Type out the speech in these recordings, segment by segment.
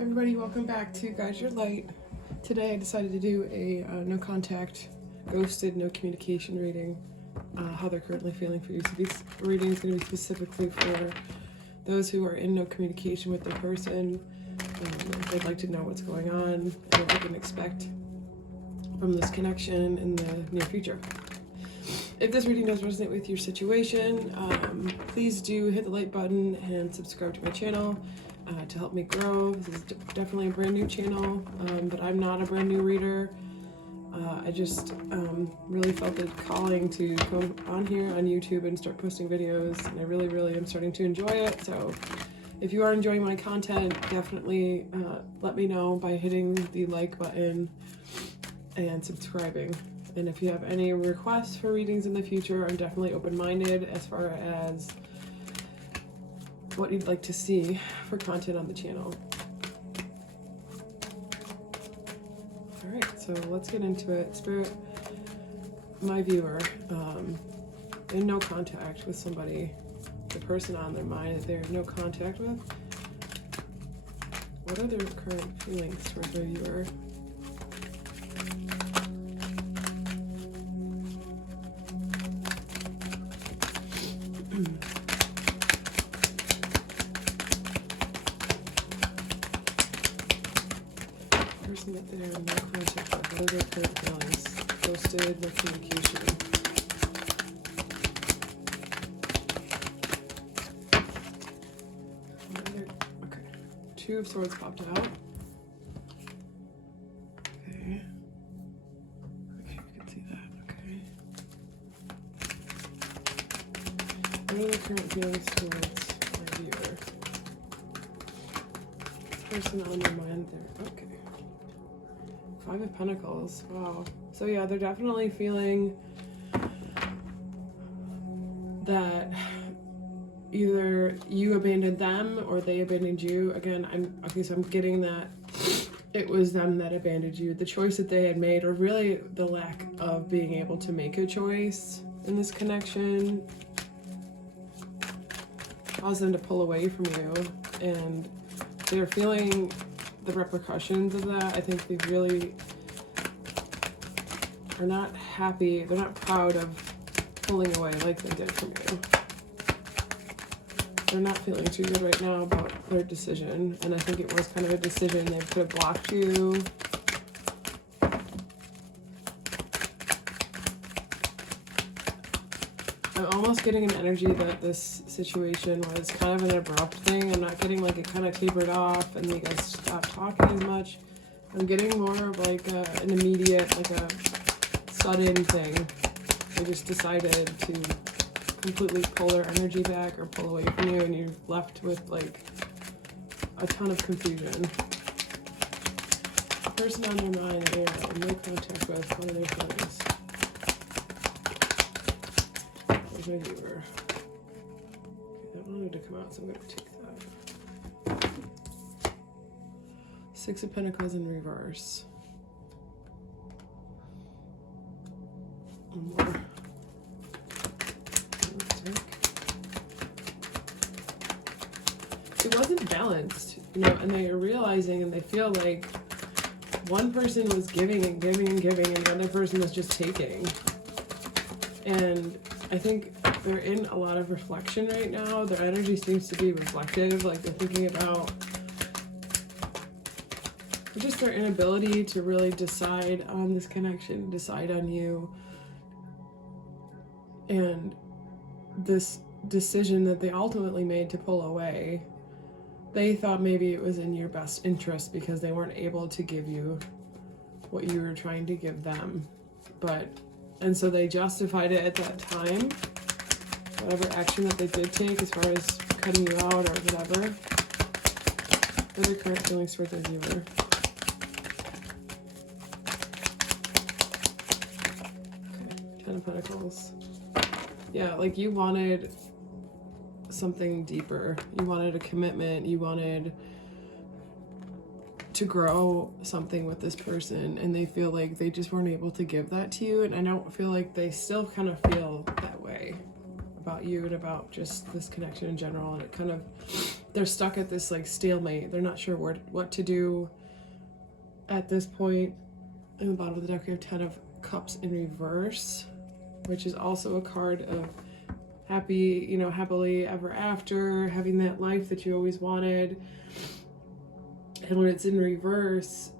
Everybody, welcome back to Guide Your Light. Today I decided to do a no contact, ghosted, no communication reading, how they're currently feeling for you. So this reading is going to be specifically for those who are in no communication with their person. They'd like to know what's going on and what they can expect from this connection in the near future. If this reading does resonate with your situation, please do hit the like button and subscribe to my channel to help me grow. This is definitely a brand new channel, but I'm not a brand new reader. I just really felt the calling to come on here on YouTube and start posting videos, and I really am starting to enjoy it. So if you are enjoying my content, definitely let me know by hitting the like button and subscribing. And if you have any requests for readings in the future, I'm definitely open-minded as far as what you'd like to see for content on the channel. All right, so let's get into it. Spirit, my viewer, in no contact with somebody, the person on their mind that they're in no contact with, what are their current feelings towards their viewer? Person that they're in no contact with, what are their current feelings? Ghosted, no communication. Okay, Two of Swords popped out. Okay. Okay, you can see that. Okay. What are their current feelings towards my viewer? Person on your mind there. Okay. Five of Pentacles. Wow. So yeah, they're definitely feeling that either you abandoned them or they abandoned you. Again, I'm getting that it was them that abandoned you. The choice that they had made, or really the lack of being able to make a choice in this connection, caused them to pull away from you, and they're feeling the repercussions of that. I think they really are not happy. They're not proud of pulling away like they did from you. They're not feeling too good right now about their decision, and I think it was kind of a decision. They could have blocked you. I'm almost getting an energy that this situation was kind of an abrupt thing. I'm not getting like it kind of tapered off and you guys stopped talking as much. I'm getting more of like an immediate, like a sudden thing. They just decided to completely pull their energy back or pull away from you, and you're left with like a ton of confusion. The person on your mind that you're in no contact with, what are their feelings? My viewer. Okay, that wanted to come out, so I'm going to take that. Six of Pentacles in reverse. One more. It wasn't balanced, you know, and they are realizing and they feel like one person was giving and giving and giving, and the other person was just taking. And I think they're in a lot of reflection right now. Their energy seems to be reflective, like they're thinking about just their inability to really decide on this connection, decide on you. And this decision that they ultimately made to pull away, they thought maybe it was in your best interest because they weren't able to give you what you were trying to give them. And so they justified it at that time, whatever action that they did take as far as cutting you out or whatever. What are the current feelings towards their viewer? Okay, Ten of Pentacles. Yeah, like you wanted something deeper. You wanted a commitment. You wanted to grow something with this person, and they feel like they just weren't able to give that to you. And I don't feel like they still kind of feel that way about you and about just this connection in general. And it kind of they're stuck at this like stalemate. They're not sure what to do at this point. In the bottom of the deck, we have 10 of Cups in reverse, which is also a card of happy, you know, happily ever after, having that life that you always wanted. And when it's in reverse,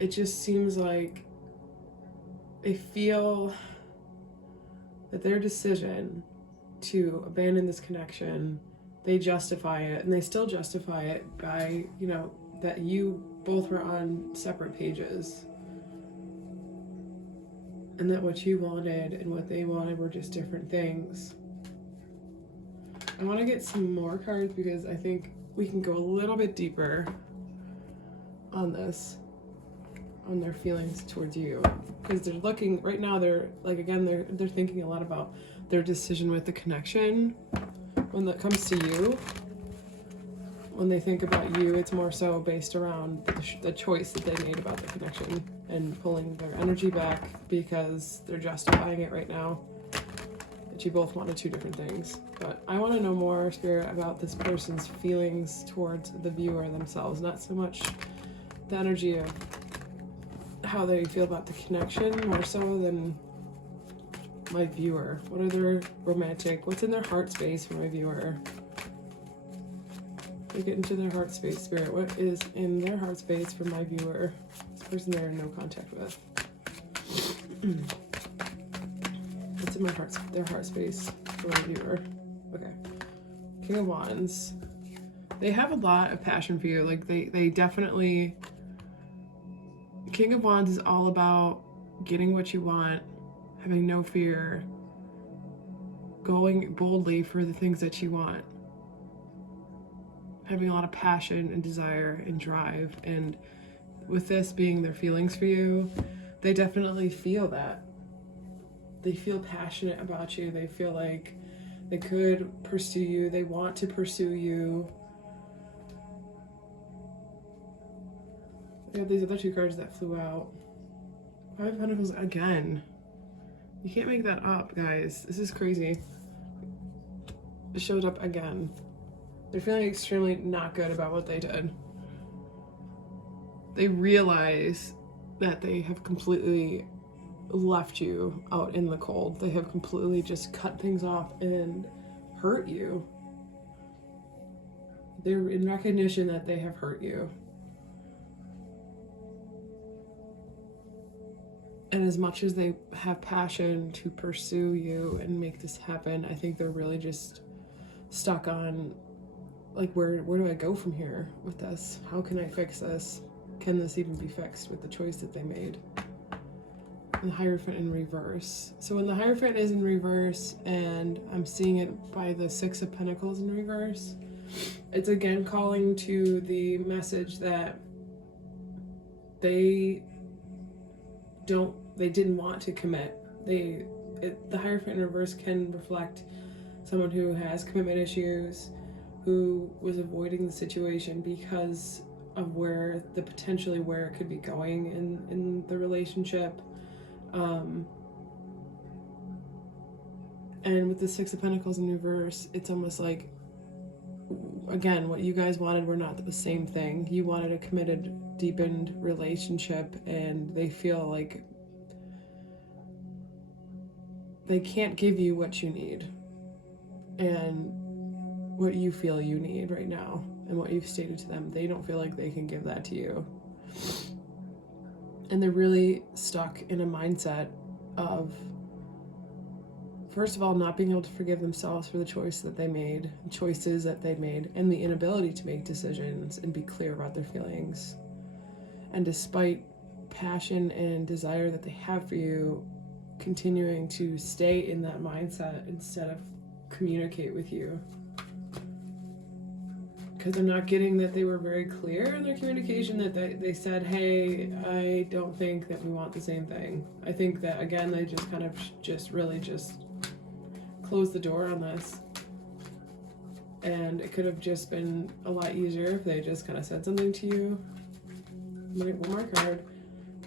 it just seems like they feel that their decision to abandon this connection, they justify it, and they still justify it by, you know, that you both were on separate pages. And that what you wanted and what they wanted were just different things. I want to get some more cards because I think we can go a little bit deeper on this, on their feelings towards you. Because they're looking, right now they're, like, again, they're thinking a lot about their decision with the connection. When it comes to you, when they think about you, it's more so based around the choice that they made about the connection and pulling their energy back because they're justifying it right now. That you both wanted two different things. But I want to know more, Spirit, about this person's feelings towards the viewer themselves, not so much the energy of how they feel about the connection, more so than my viewer. What are their romantic, what's in their heart space for my viewer? They get into their heart space, Spirit. What is in their heart space for my viewer? This person they're in no contact with. What's in their heart space for my viewer? Okay. King of Wands. They have a lot of passion for you. Like they definitely. King of Wands is all about getting what you want, having no fear, going boldly for the things that you want, having a lot of passion and desire and drive. And with this being their feelings for you, they definitely feel that. They feel passionate about you. They feel like they could pursue you. They want to pursue you. We have these other two cards that flew out. Five of Pentacles again. You can't make that up, guys. This is crazy. It showed up again. They're feeling extremely not good about what they did. They realize that they have completely left you out in the cold. They have completely just cut things off and hurt you. They're in recognition that they have hurt you. And as much as they have passion to pursue you and make this happen, I think they're really just stuck on, like, where do I go from here with this? How can I fix this? Can this even be fixed with the choice that they made? And the Hierophant in reverse. So when the Hierophant is in reverse, and I'm seeing it by the Six of Pentacles in reverse, it's again calling to the message that they didn't want to commit. The Hierophant in reverse can reflect someone who has commitment issues, who was avoiding the situation because of where it could be going in the relationship. And with the Six of Pentacles in reverse, it's almost like, again, what you guys wanted were not the same thing. You wanted a committed, deepened relationship, and they feel like they can't give you what you need and what you feel you need right now, and what you've stated to them. They don't feel like they can give that to you. And they're really stuck in a mindset of, first of all, not being able to forgive themselves for the choices that they made, and the inability to make decisions and be clear about their feelings. And despite passion and desire that they have for you, continuing to stay in that mindset instead of communicate with you. Because they're not getting that they were very clear in their communication, that they said, hey, I don't think that we want the same thing. I think that, again, they just kind of really closed the door on this. And it could have just been a lot easier if they just kind of said something to you. One more card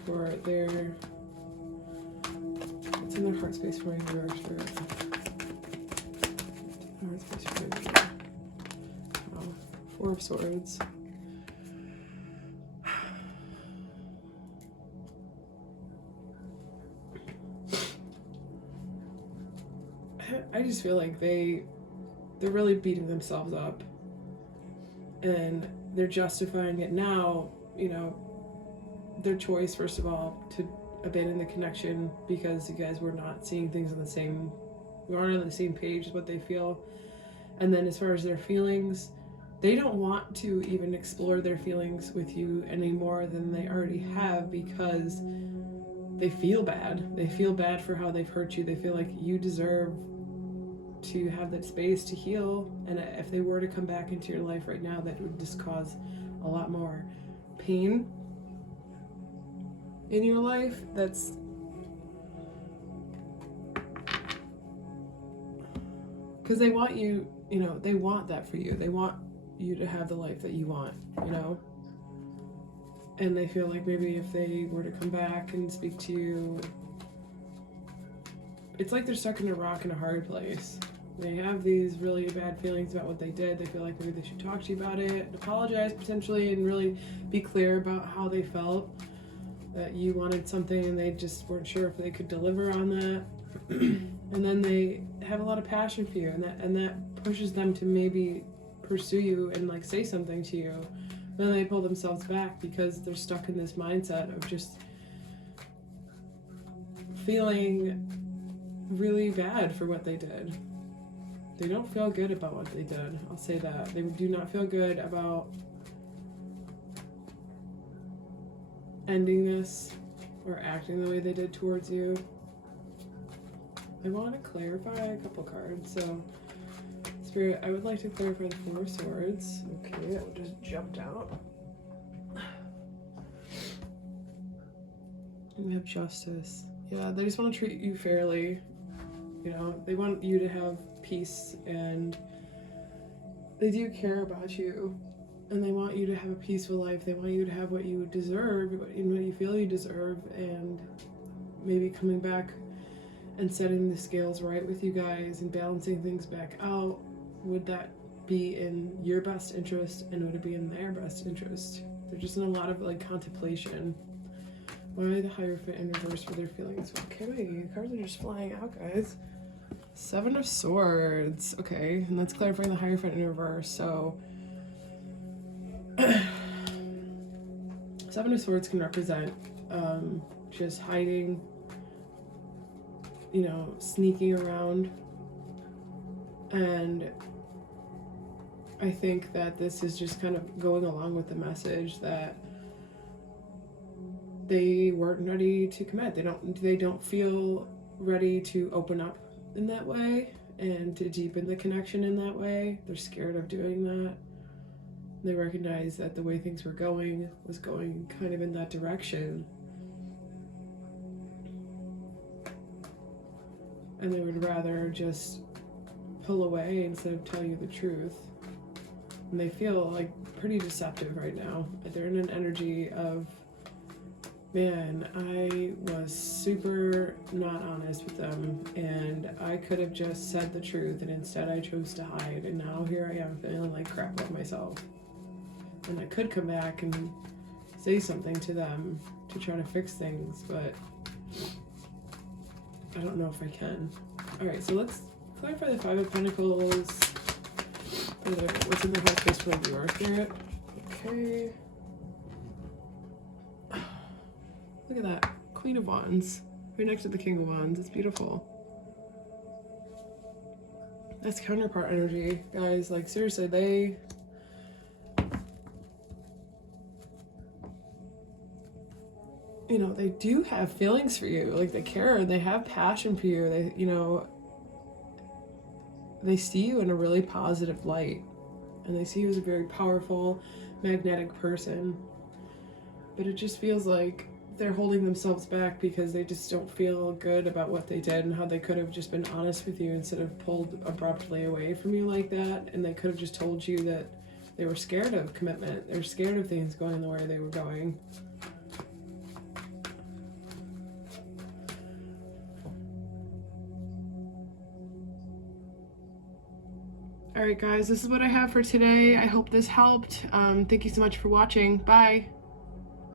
for their, it's in their heart space for my viewer. Heart space for my viewer. Four of Swords. I just feel like they're really beating themselves up, and they're justifying it now, you know, their choice, first of all, to abandon the connection because you guys were not seeing things on the same, we aren't on the same page as what they feel. And then as far as their feelings, they don't want to even explore their feelings with you any more than they already have, because they feel bad. They feel bad for how they've hurt you. They feel like you deserve to have that space to heal. And if they were to come back into your life right now, that would just cause a lot more pain in your life. That's because they want you, you know, they want that for you. They want you to have the life that you want, you know? And they feel like maybe if they were to come back and speak to you, it's like they're stuck in a rock and a hard place. They have these really bad feelings about what they did. They feel like maybe they should talk to you about it, apologize potentially, and really be clear about how they felt, that you wanted something and they just weren't sure if they could deliver on that. And then they have a lot of passion for you, and that pushes them to maybe pursue you and like say something to you. Then they pull themselves back because they're stuck in this mindset of just feeling really bad for what they did. They don't feel good about what they did. I'll say that. They do not feel good about ending this or acting the way they did towards you. I want to clarify a couple cards. So, Spirit, I would like to clarify the Four of Swords. Okay, that just jumped out. We have Justice. Yeah, they just want to treat you fairly. You know, they want you to have peace, and they do care about you, and they want you to have a peaceful life. They want you to have what you deserve, what you feel you deserve, and maybe coming back and setting the scales right with you guys and balancing things back out. Would that be in your best interest, and would it be in their best interest? They're just in a lot of like contemplation. Why the Hierophant in reverse for their feelings? Okay, cards are just flying out, guys. Seven of Swords. Okay, and that's clarifying the Hierophant in reverse. So Seven of Swords can represent just hiding, you know, sneaking around. And I think that this is just kind of going along with the message that they weren't ready to commit. They don't feel ready to open up in that way and to deepen the connection in that way. They're scared of doing that. They recognize that the way things were going was going kind of in that direction. And they would rather just pull away instead of tell you the truth. And they feel like pretty deceptive right now. They're in an energy of, man, I was super not honest with them, and I could have just said the truth, and instead I chose to hide, and now here I am feeling like crap about myself. And I could come back and say something to them to try to fix things, but I don't know if I can. Alright, so let's clarify the Five of Pentacles. What's in the whole space for your Spirit? Okay. Look at that. Queen of Wands. Right next to the King of Wands. It's beautiful. That's counterpart energy, guys. Like, seriously, they... you know, they do have feelings for you. Like, they care. They have passion for you. They, you know... they see you in a really positive light. And they see you as a very powerful, magnetic person. But it just feels like they're holding themselves back because they just don't feel good about what they did and how they could have just been honest with you instead of pulled abruptly away from you like that. And they could have just told you that they were scared of commitment. They're scared of things going the way they were going. Alright guys, this is what I have for today. I hope this helped. Thank you so much for watching. Bye!